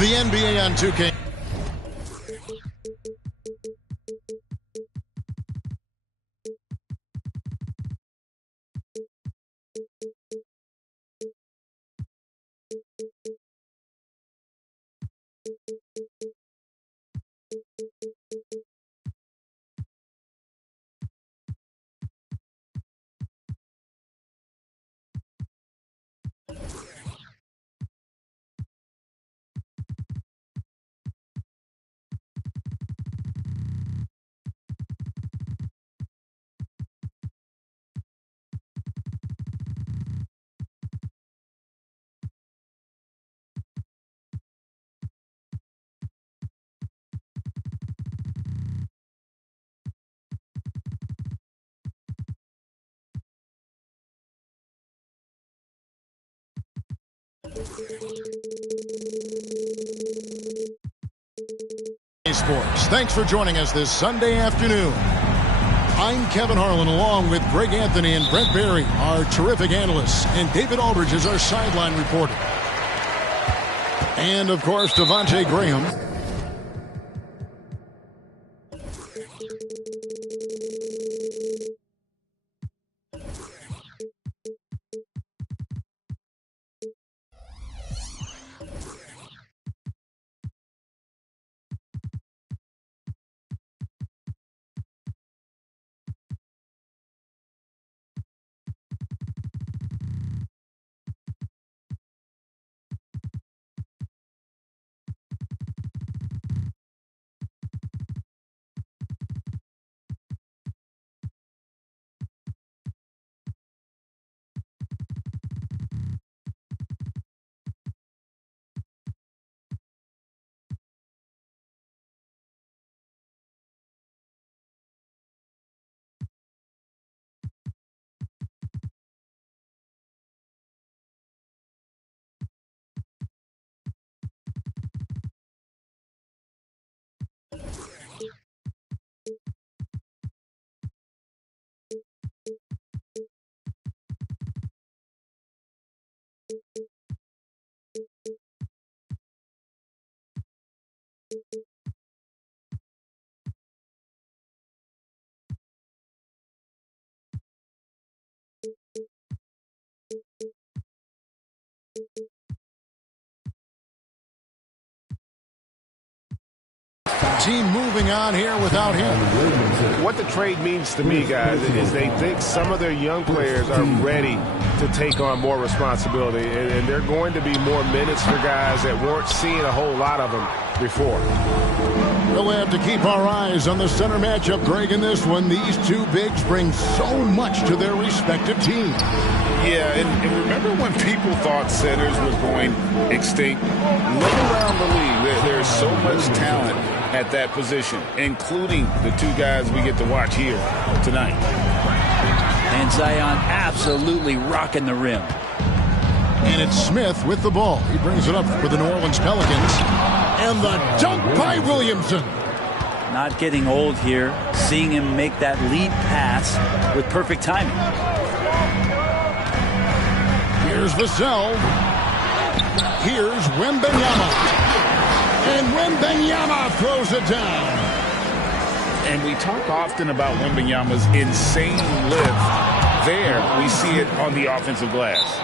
The NBA on 2K. Sports. Thanks for joining us this Sunday afternoon. I'm Kevin Harlan, along with Greg Anthony and Brent Barry, our terrific analysts, and David Aldridge is our sideline reporter. And, of course, Devontae Graham. Team moving on here without him. What the trade means to me, guys, is they think some of their young players are ready to take on more responsibility, and they're going to be more minutes for guys that weren't seeing a whole lot of them before. We'll have to keep our eyes on the center matchup, Greg, in this one. These two bigs bring so much to their respective teams. Yeah, and remember when people thought centers was going extinct? Look around the league. There's so much talent at that position, including the two guys we get to watch here tonight. And Zion absolutely rocking the rim. And it's Smith with the ball. He brings it up for the New Orleans Pelicans. And the dunk by Williamson. Not getting old here. Seeing him make that lead pass with perfect timing. Here's Vassell. Here's Wembanyama. And Wembanyama throws it down. And we talk often about Wembanyama's insane lift. There, we see it on the offensive glass.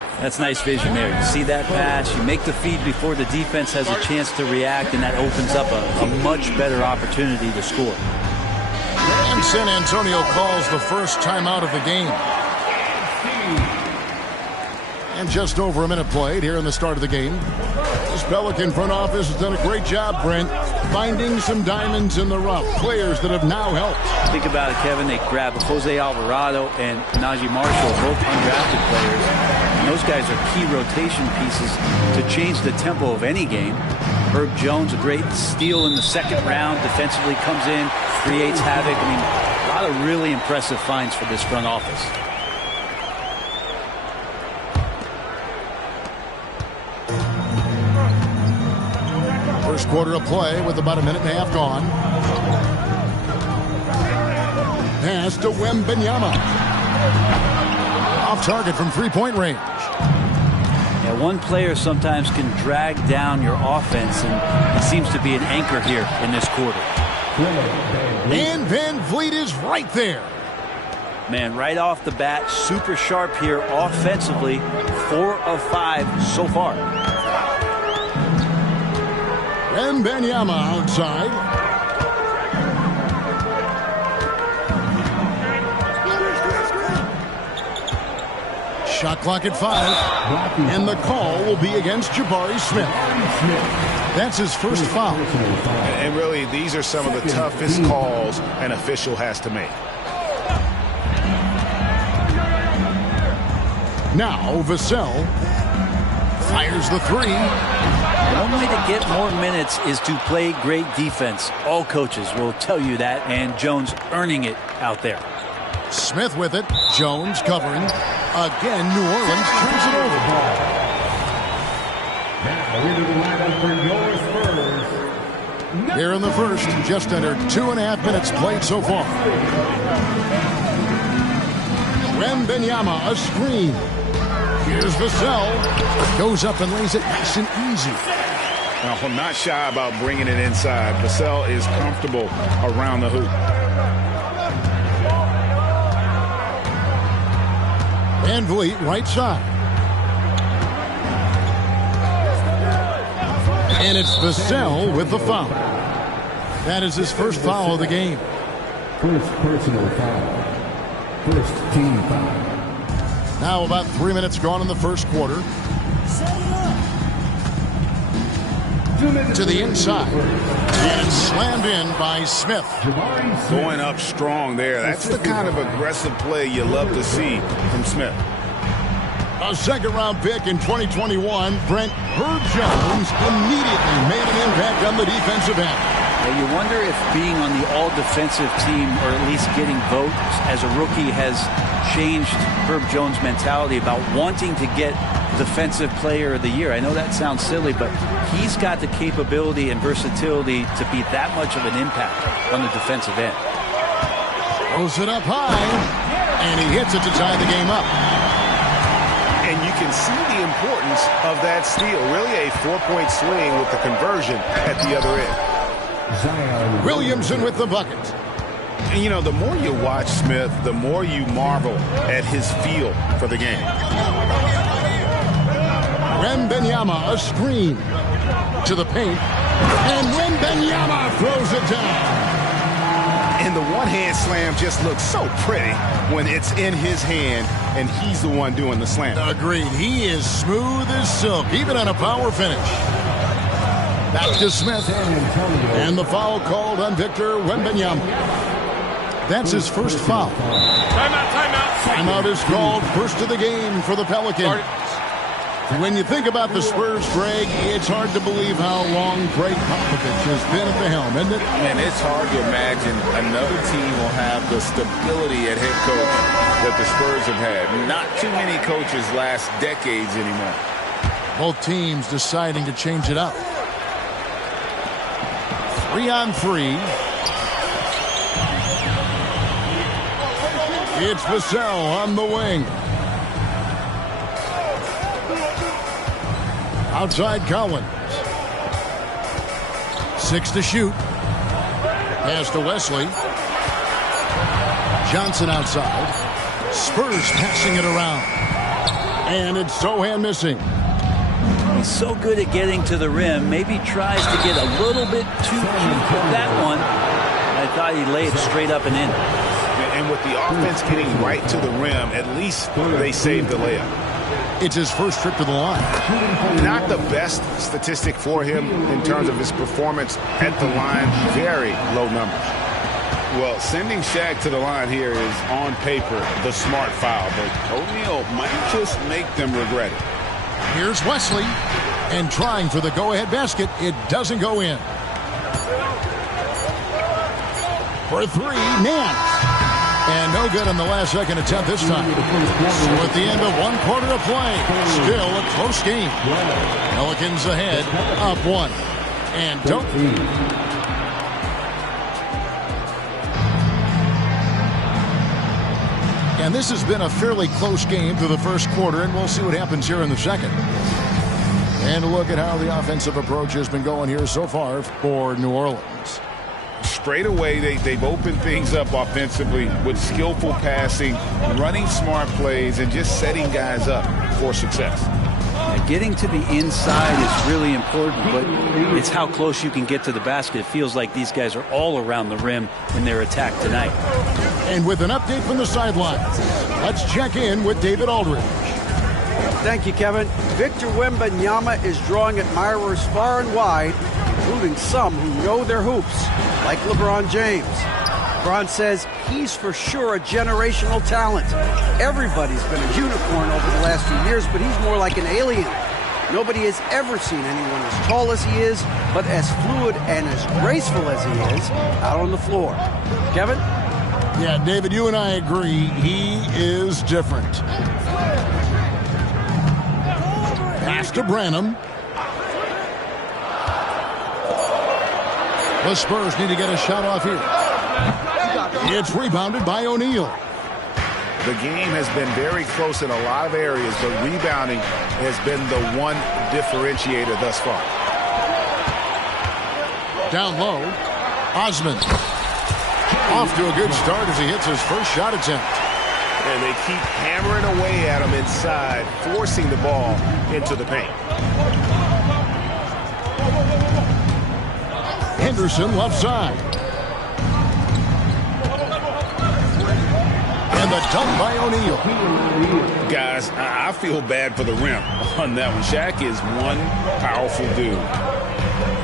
That's nice vision there. You see that pass, you make the feed before the defense has a chance to react, and that opens up a much better opportunity to score. And San Antonio calls the first timeout of the game. And just over a minute played here in the start of the game. This Pelican front office has done a great job, Brent, finding some diamonds in the rough. Players that have now helped. Think about it, Kevin. They grabbed Jose Alvarado and Najee Marshall, both undrafted players. And those guys are key rotation pieces to change the tempo of any game. Herb Jones, a great steal in the second round. Defensively comes in, creates havoc. I mean, a lot of really impressive finds for this front office. First quarter of play with about a minute and a half gone. pass to Wembanyama. Off target from three-point range. Yeah, one player sometimes can drag down your offense, and he seems to be an anchor here in this quarter. And Van Vliet is right there. Man, right off the bat, super sharp here offensively. 4 of 5 so far. Wembanyama outside. Shot clock at 5. And the call will be against Jabari Smith. That's his first foul. And really, these are some of the toughest calls an official has to make. Now Vassell fires the three. One way to get more minutes is to play great defense. All coaches will tell you that, and Jones earning it out there. Smith with it. Jones covering. Again, New Orleans turns it over. Here in the first, just under 2.5 minutes played so far. Wembanyama, a screen. Here's Vassell. Goes up and lays it nice and easy. Now, I'm not shy about bringing it inside. Vassell is comfortable around the hoop. Van Vliet, right side. And it's Vassell with the foul. That is his first foul of the game. First personal foul. First team foul. Now about 3 minutes gone in the first quarter. To the inside. And it's slammed in by Smith. Going up strong there. That's the kind of aggressive play you love to see from Smith. A second-round pick in 2021, Brent Herb Jones immediately made an impact on the defensive end. Yeah, you wonder if being on the all-defensive team, or at least getting votes as a rookie, has changed Herb Jones' mentality about wanting to get Defensive Player of the Year. I know that sounds silly, but he's got the capability and versatility to be that much of an impact on the defensive end. Throws it up high, and he hits it to tie the game up. And you can see the importance of that steal. Really a 4-point swing with the conversion at the other end. Williamson with the bucket. And, you know, the more you watch Smith, the more you marvel at his feel for the game. Wembanyama, a screen to the paint. And Wembanyama throws it down. And the one-hand slam just looks so pretty when it's in his hand and he's the one doing the slam. Agreed. He is smooth as silk, even on a power finish. Back to Smith. And the foul called on Victor Wembanyama. That's his first foul. Timeout. Timeout is called, first of the game for the Pelicans. When you think about the Spurs, Greg, it's hard to believe how long Greg Popovich has been at the helm, isn't it? And it's hard to imagine another team will have the stability at head coach that the Spurs have had. Not too many coaches last decades anymore. Both teams deciding to change it up. 3-on-3. It's Vassell on the wing. Outside Collins. 6 to shoot. Pass to Wesley. Johnson outside. Spurs passing it around. And it's Sochan missing. He's so good at getting to the rim. Maybe tries to get a little bit too cute with that one. I thought he'd lay it straight up and in. And with the offense getting right to the rim, at least they saved the layup. It's his first trip to the line. Not the best statistic for him in terms of his performance at the line. Very low numbers. Well, sending Shaq to the line here is, on paper, the smart foul. But O'Neal might just make them regret it. Here's Wesley. And trying for the go-ahead basket. It doesn't go in. For 3, Nance. And no good on the last second attempt this time. So at the end of 1 quarter of play, still a close game. Pelicans ahead, up 1. And don't. And this has been a fairly close game through the first quarter, and we'll see what happens here in the second. And look at how the offensive approach has been going here so far for New Orleans. Straight away, they've opened things up offensively with skillful passing, running smart plays, and just setting guys up for success. Yeah, getting to the inside is really important, but it's how close you can get to the basket. It feels like these guys are all around the rim in their attack tonight. And with an update from the sidelines, let's check in with David Aldridge. Thank you, Kevin. Victor Wembanyama is drawing admirers far and wide, including some who know their hoops, like LeBron James. LeBron says he's for sure a generational talent. Everybody's been a unicorn over the last few years, but he's more like an alien. Nobody has ever seen anyone as tall as he is, but as fluid and as graceful as he is out on the floor. Kevin? Yeah, David, you and I agree. He is different. Pass to Branham. The Spurs need to get a shot off here. It's rebounded by O'Neal. The game has been very close in a lot of areas, but rebounding has been the one differentiator thus far. Down low, Osman. Off to a good start as he hits his first shot attempt. And they keep hammering away at him inside, forcing the ball into the paint. Henderson left side. And the dunk by O'Neal. Guys, I feel bad for the rim on that one. Shaq is one powerful dude.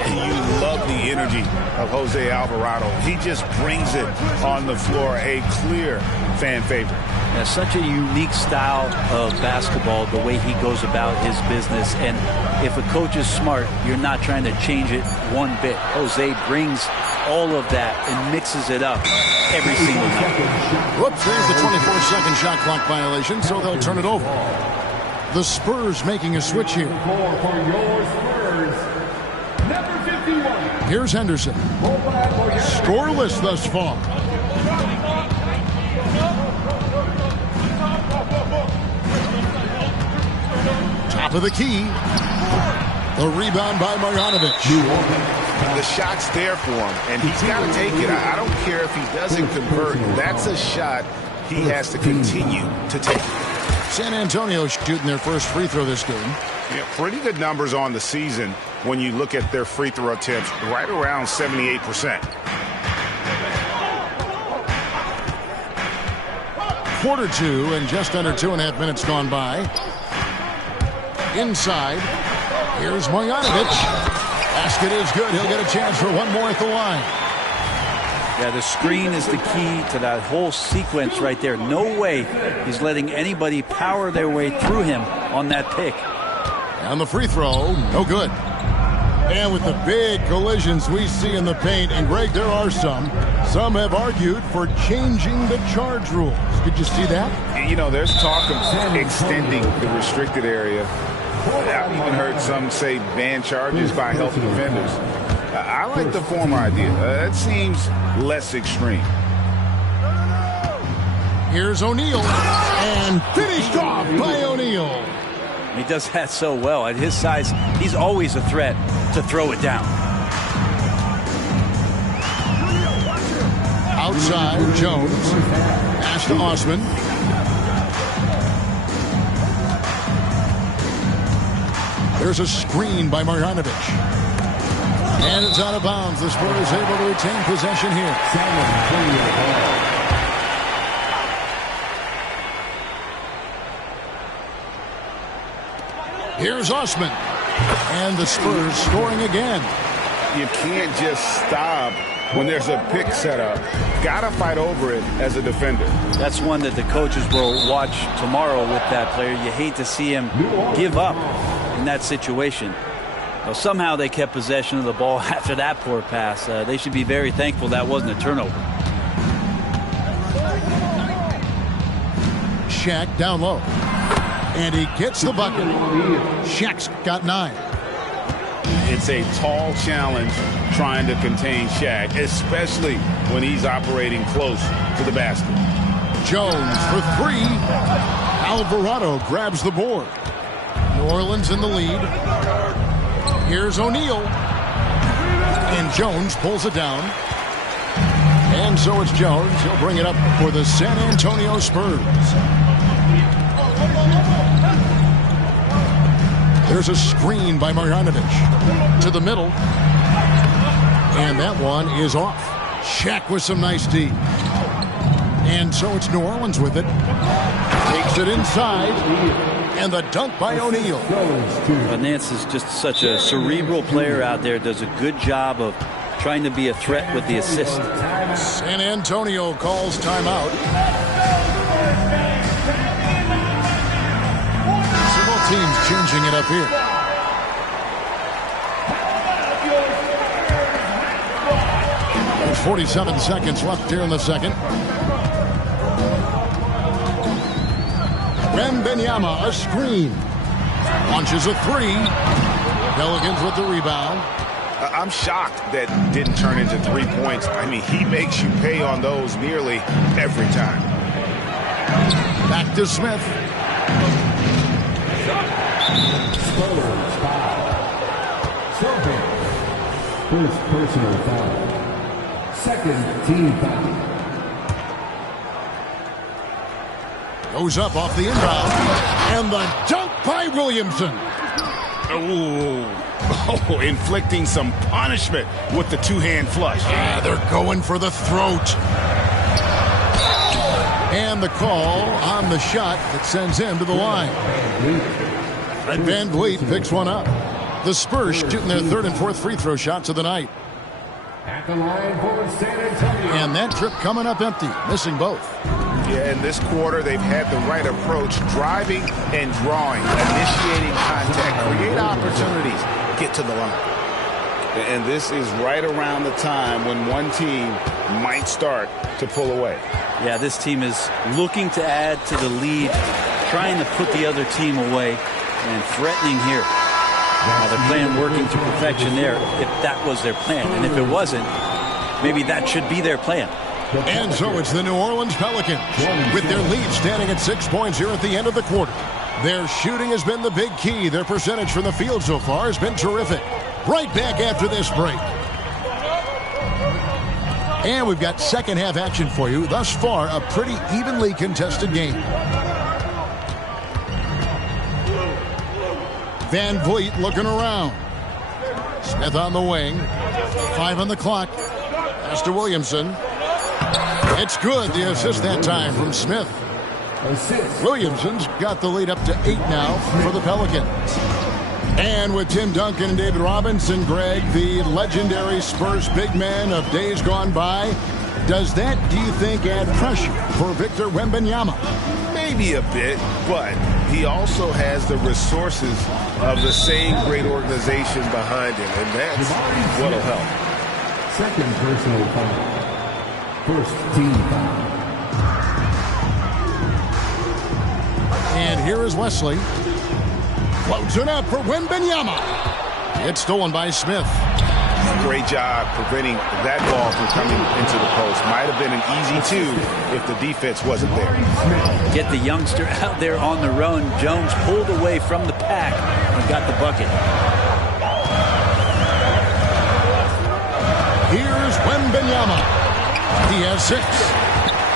And you love the energy of Jose Alvarado. He just brings it on the floor, a clear fan favorite. Yeah, such a unique style of basketball, the way he goes about his business. And if a coach is smart, you're not trying to change it one bit. Jose brings all of that and mixes it up every single time. Whoops, there's the 24-second shot clock violation, so they'll turn it over. The Spurs making a switch here. Here's Henderson. Scoreless thus far. Top of the key. The rebound by Marjanovic. The shot's there for him, and he's got to take it. I don't care if he doesn't convert. That's a shot he has to continue to take. San Antonio shooting their first free throw this game. Yeah, pretty good numbers on the season when you look at their free throw attempts, right around 78%. Quarter two and just under 2.5 minutes gone by. Inside. Here's Marjanovic. Basket is good. He'll get a chance for one more at the line. Yeah, the screen is the key to that whole sequence right there. No way he's letting anybody power their way through him on that pick. And the free throw, no good. And with the big collisions we see in the paint, and Greg, there are some have argued for changing the charge rules. Did you see that? You know, there's talk of extending the restricted area. I've even heard some say ban charges by healthy defenders. I like the former idea. It seems less extreme. Here's O'Neal, and finished off by O'Neal. He does that so well. At his size, he's always a threat to throw it down. Outside, Jones. Pass to Osman. There's a screen by Marjanovic. And it's out of bounds. The Spurs able to retain possession here. Here's Osman. And the Spurs scoring again. You can't just stop when there's a pick set up. Gotta fight over it as a defender. That's one that the coaches will watch tomorrow with that player. You hate to see him give up in that situation. Well, somehow they kept possession of the ball after that poor pass. They should be very thankful that wasn't a turnover. Shaq down low. And he gets the bucket. Shaq's got 9. It's a tall challenge trying to contain Shaq, especially when he's operating close to the basket. Jones for three. Alvarado grabs the board. New Orleans in the lead. Here's O'Neal. And Jones pulls it down. And so it's Jones. He'll bring it up for the San Antonio Spurs. There's a screen by Marjanovic to the middle. And that one is off. Shaq with some nice D. And so it's New Orleans with it. Takes it inside. And the dunk by O'Neal. Nance is just such a cerebral player out there. Does a good job of trying to be a threat with the assist. San Antonio calls timeout. Several teams changing it up here. There's 47 seconds left here in the second. Wembanyama, a screen. Launches a three. Pelicans with the rebound. I'm shocked that didn't turn into 3 points. I mean, he makes you pay on those nearly every time. Back to Smith. Spurs foul. First personal foul. Second team foul. Goes up off the inbound. And the dunk by Williamson. Oh, inflicting some punishment with the two-hand flush. Yeah, they're going for the throat. And the call on the shot that sends him to the line. Fred VanVleet picks one up. The Spurs shooting their third and fourth free throw shots of the night. At the line for San Antonio. And that trip coming up empty, missing both. Yeah, in this quarter, they've had the right approach, driving and drawing, initiating contact, create opportunities, get to the line. And this is right around the time when one team might start to pull away. Yeah, this team is looking to add to the lead, trying to put the other team away, and threatening here. Their plan working to perfection there, if that was their plan. And if it wasn't, maybe that should be their plan. And so it's the New Orleans Pelicans with their lead standing at 6 points here at the end of the quarter. Their shooting has been the big key. Their percentage from the field so far has been terrific. Right back after this break. And we've got second half action for you. Thus far, a pretty evenly contested game. VanVleet looking around. Smith on the wing. 5 on the clock. Pass to Williamson. It's good. The assist that time from Smith. Williamson's got the lead up to 8 now for the Pelicans. And with Tim Duncan and David Robinson, Greg, the legendary Spurs big man of days gone by, does that, do you think, add pressure for Victor Wembanyama? Maybe a bit, but he also has the resources of the same great organization behind him, and that's what'll help. Second personal foul. First team foul. And here is Wesley. Floats it up for Wembanyama. It's stolen by Smith. Great job preventing that ball from coming into the post. Might have been an easy two if the defense wasn't there. Get the youngster out there on the run. Jones pulled away from the pack and got the bucket. Here's Wembanyama. He has 6.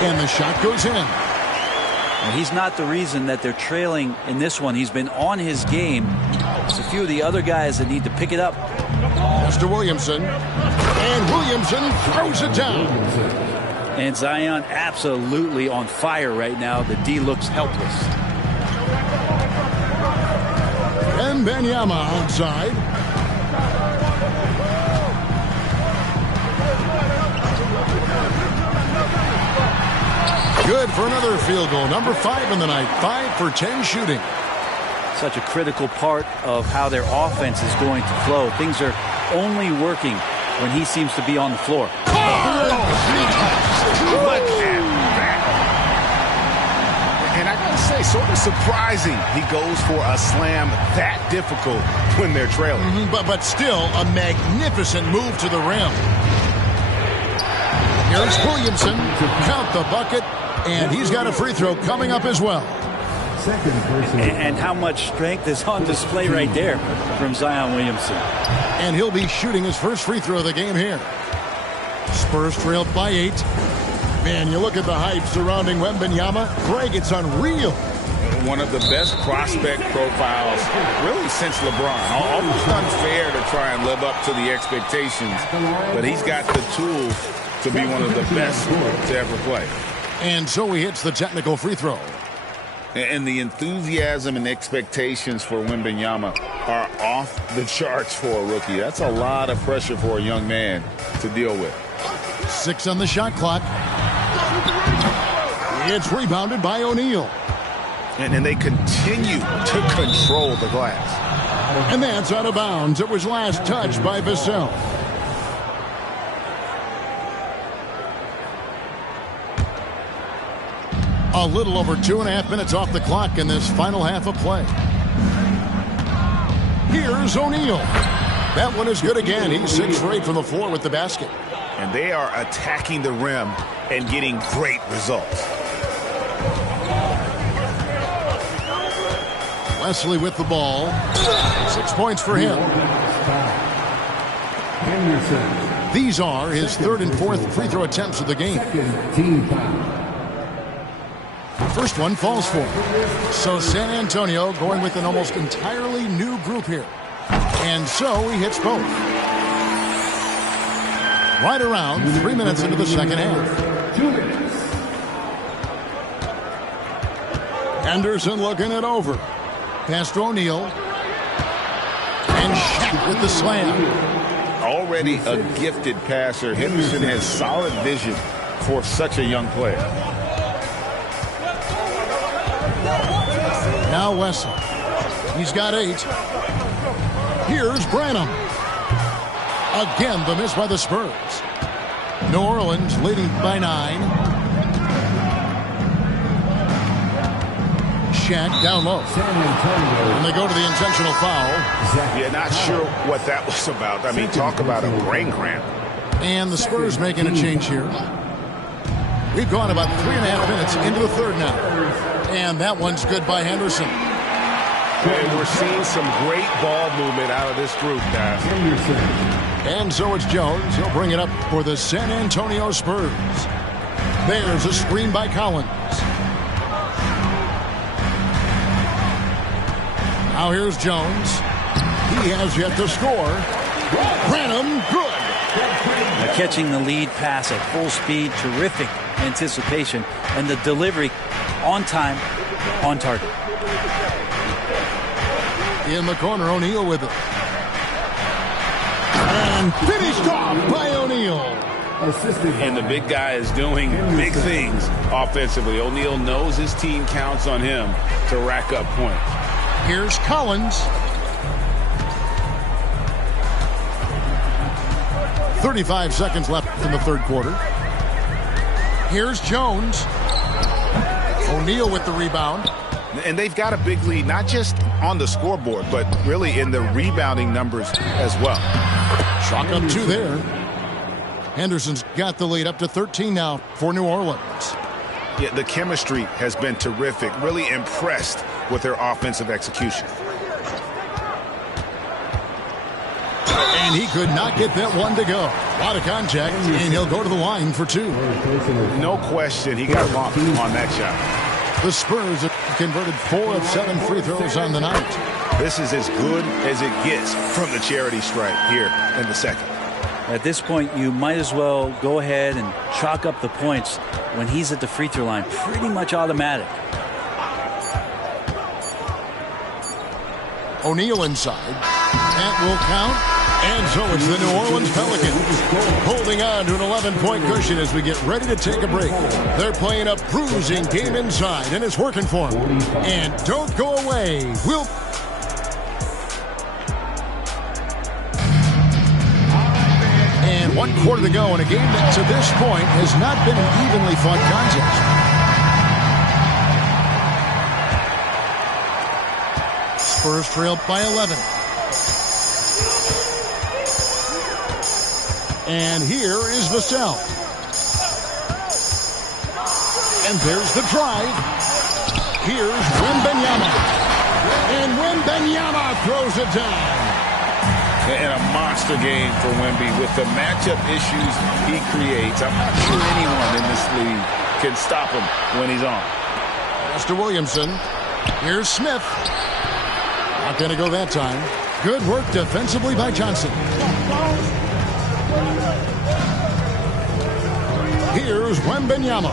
And the shot goes in. And he's not the reason that they're trailing in this one. He's been on his game. There's a few of the other guys that need to pick it up. Mr. Williamson. And Williamson throws it down. And Zion absolutely on fire right now. The D looks helpless. Wembanyama outside. Good for another field goal. Number 5 in the night. 5 for 10 shooting. Such a critical part of how their offense is going to flow. Things are only working when he seems to be on the floor. And I gotta say, sort of surprising he goes for a slam that difficult when they're trailing. But still a magnificent move to the rim. Here's Williamson. Count the bucket. And he's got a free throw coming up as well. Second personal. And how much strength is on display right there from Zion Williamson. And he'll be shooting his first free throw of the game here. Spurs trail by 8. Man, you look at the hype surrounding Wembanyama. Greg, it's unreal. One of the best prospect profiles really since LeBron. Almost unfair to try and live up to the expectations, but he's got the tools to be one of the best to ever play. And so he hits the technical free throw. And the enthusiasm and expectations for Wembanyama are off the charts for a rookie. That's a lot of pressure for a young man to deal with. 6 on the shot clock. It's rebounded by O'Neal. And they continue to control the glass. And that's out of bounds. It was last touched by Vassell. A little over 2.5 minutes off the clock in this final half of play. Here's O'Neal. That one is good again. He's 6 for 8 from the floor with the basket. And they are attacking the rim and getting great results. Wesley with the ball. 6 points for him. Henderson. These are his 3rd and 4th free throw attempts of the game. Second team foul. First one falls for him. So San Antonio going with an almost entirely new group here. And so he hits both. Right around 3 minutes into the second half. 2 minutes. Henderson looking it over. Pass to O'Neal. And Shaq with the slam. Already a gifted passer, Henderson has solid vision for such a young player. Now Wesley. He's got 8. Here's Branham. Again, the miss by the Spurs. New Orleans leading by 9. Shaq down low. San Antonio. And they go to the intentional foul. Yeah, not sure what that was about. I mean, talk about a brain cramp. And the Spurs making a change here. We've gone about 3.5 minutes into the third now. And that one's good by Henderson. And we're seeing some great ball movement out of this group, guys. Henderson. And so it's Jones. He'll bring it up for the San Antonio Spurs. There's a screen by Collins. Now here's Jones. He has yet to score. Branham, good. Now catching the lead pass at full speed, terrific anticipation, and the delivery on time, on target. In the corner, O'Neal with it. And finished off by O'Neal. And the big guy is doing big things offensively. O'Neal knows his team counts on him to rack up points. Here's Collins. 35 seconds left in the third quarter. Here's Jones. O'Neal with the rebound. And they've got a big lead, not just on the scoreboard, but really in the rebounding numbers as well. Chalk up 2 there. Henderson's got the lead up to 13 now for New Orleans. Yeah, the chemistry has been terrific. Really impressed with their offensive execution. And he could not get that one to go. A lot of contact, and he'll go to the line for 2. No question, he got bumped on that shot. The Spurs have converted 4 of 7 free throws on the night. This is as good as it gets from the charity stripe here in the second. At this point, you might as well go ahead and chalk up the points when he's at the free throw line. Pretty much automatic. O'Neal inside. That will count. And so it's the New Orleans Pelicans holding on to an 11-point cushion as we get ready to take a break. They're playing a bruising game inside, and it's working for them. And don't go away. We'll... And 1 quarter to go in a game that to this point has not been an evenly fought contest. Spurs trail by 11. And here is Vassell. And there's the drive. Here's Wembanyama. And Wembanyama throws it down. And a monster game for Wemby with the matchup issues he creates. I'm not sure anyone in this league can stop him when he's on. Mr. Williamson. Here's Smith. Not going to go that time. Good work defensively by Johnson. Here's Wembanyama.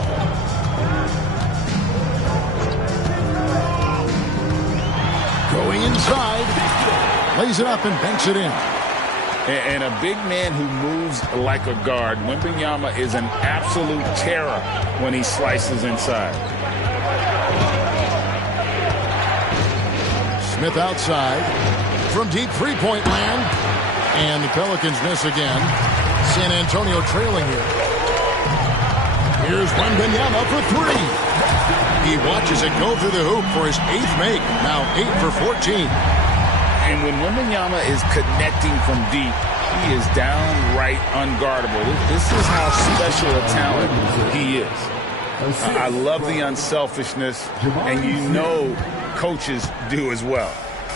Going inside. Lays it up and banks it in. And a big man who moves like a guard. Wembanyama is an absolute terror when he slices inside. Smith outside. From deep three-point land. And the Pelicans miss again. San Antonio trailing here. Here's Wembanyama for three. He watches it go through the hoop for his 8th make. Now 8 for 14. And when Wembanyama is connecting from deep, he is downright unguardable. This is how special a talent he is. I love the unselfishness, and you know coaches do as well.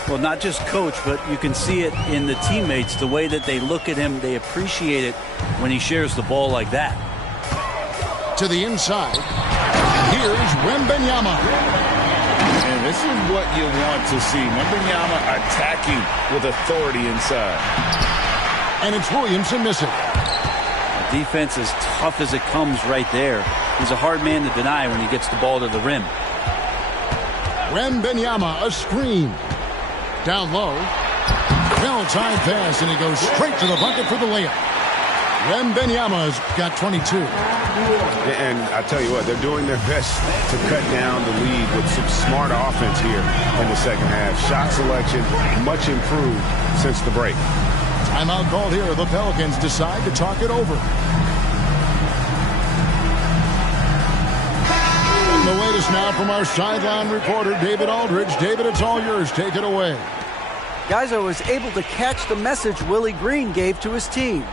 Well, not just coach, but you can see it in the teammates, the way that they look at him. They appreciate it when he shares the ball like that. To the inside. Here's Wembanyama. And this is what you want to see. Wembanyama attacking with authority inside. And it's Williamson missing. The defense is tough as it comes right there. He's a hard man to deny when he gets the ball to the rim. Wembanyama, a screen. Down low. Well-timed pass, and he goes straight to the bucket for the layup. Wembanyama's got 22. And I tell you what, they're doing their best to cut down the lead with some smart offense here in the second half. Shot selection much improved since the break. Timeout called here. The Pelicans decide to talk it over. And the latest now from our sideline reporter, David Aldridge. David, it's all yours. Take it away. Guys, I was able to catch the message Willie Green gave to his team.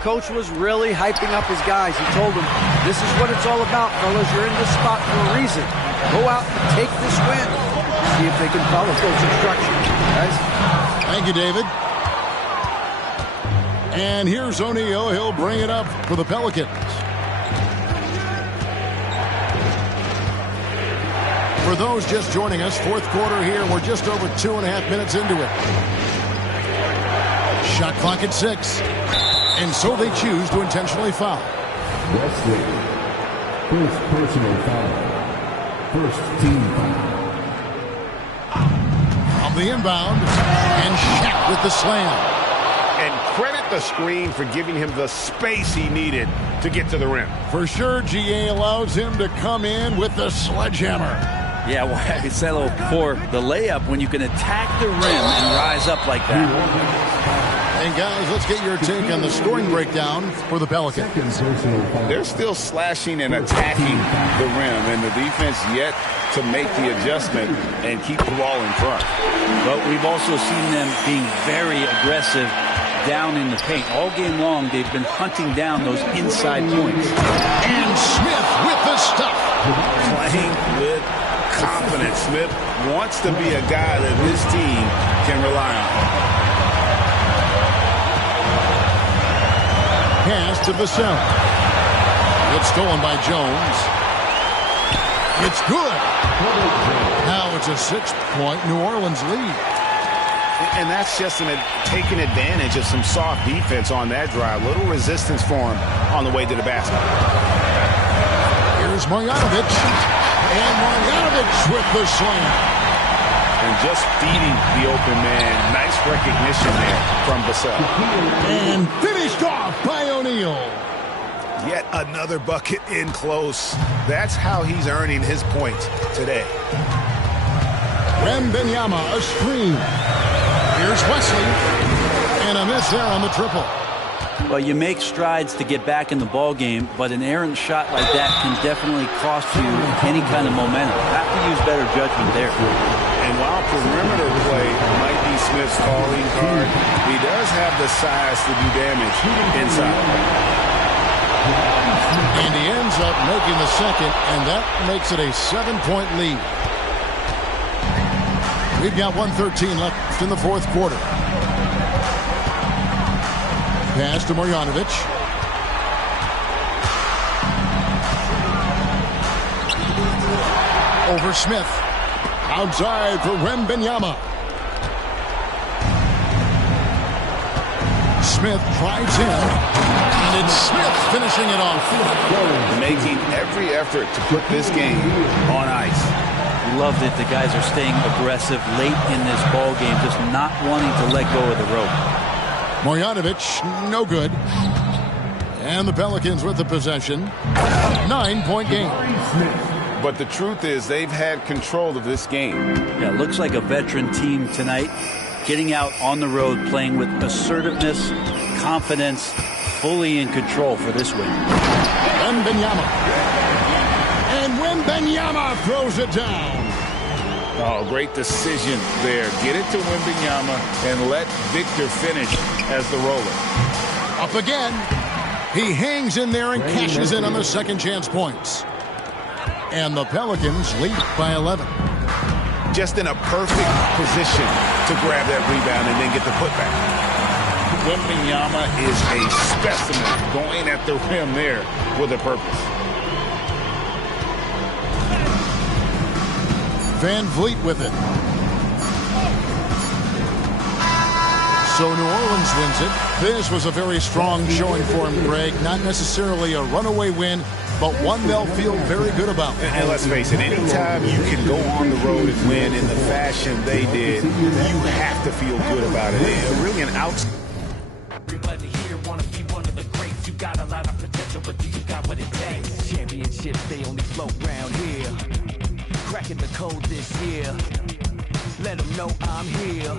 Coach was really hyping up his guys. He told them, this is what it's all about, fellas. You're in this spot for a reason. Go out and take this win. See if they can follow those instructions, guys. Thank you, David. And here's O'Neal. He'll bring it up for the Pelicans. For those just joining us, fourth quarter here. We're just over 2.5 minutes into it. Shot clock at 6. And so they choose to intentionally foul. Wesley. First personal foul. First team foul. On the inbound. And Shaq with the slam. And credit the screen for giving him the space he needed to get to the rim. For sure, GA allows him to come in with the sledgehammer. Yeah, well, I said a little before, the layup when you can attack the rim and rise up like that. And guys, let's get your take on the scoring breakdown for the Pelicans. They're still slashing and attacking the rim, and the defense yet to make the adjustment and keep the ball in front. But we've also seen them being very aggressive down in the paint. All game long, they've been hunting down those inside points. And Smith with the stuff. Playing with confidence. Smith wants to be a guy that this team can rely on. Pass to Vassell. It's stolen by Jones. It's good. Now it's a 6-point New Orleans lead. And that's just taking advantage of some soft defense on that drive. Little resistance for him on the way to the basket. Here's Marjanovic. And Marjanovic with the slam. And just feeding the open man. Nice recognition there from Vassell. And finished off by O'Neal. Yet another bucket in close. That's how he's earning his points today. Wembanyama, a screen. Here's Wesley. And a miss there on the triple. Well, you make strides to get back in the ball game, but an errant shot like that can definitely cost you any kind of momentum. Have to use better judgment there. And while perimeter play might be Smith's calling card, he does have the size to do damage inside. And he ends up making the second, and that makes it a 7-point lead. We've got 1:13 left in the fourth quarter. Pass to Marjanovic. Over Smith. Outside for Wembanyama. Smith drives in. And it's Smith finishing it off. Making every effort to put this game on ice. Loved it. The guys are staying aggressive late in this ball game, just not wanting to let go of the rope. Marjanovic, no good. And the Pelicans with the possession. 9-point game. But the truth is they've had control of this game. Yeah, looks like a veteran team tonight, getting out on the road, playing with assertiveness, confidence, fully in control for this win. Wembanyama. And Wembanyama throws it down. Oh, great decision there. Get it to Wembanyama and let Victor finish as the roller. Up again. He hangs in there and cashes in on the second chance points. And the Pelicans lead by 11. Just in a perfect position to grab that rebound and then get the putback. Wembanyama is a specimen going at the rim there with a purpose. Van Vliet with it. So New Orleans wins it. This was a very strong showing for him, Greg. Not necessarily a runaway win, but one they'll feel very good about. And let's face it, anytime you can go on the road and win in the fashion they did, you have to feel good about it. It's really an out. Everybody here wanna be one of the greats. You got a lot of potential, but do you got what it takes? Championships, they only float round here. Cracking the code this year. Let them know I'm here.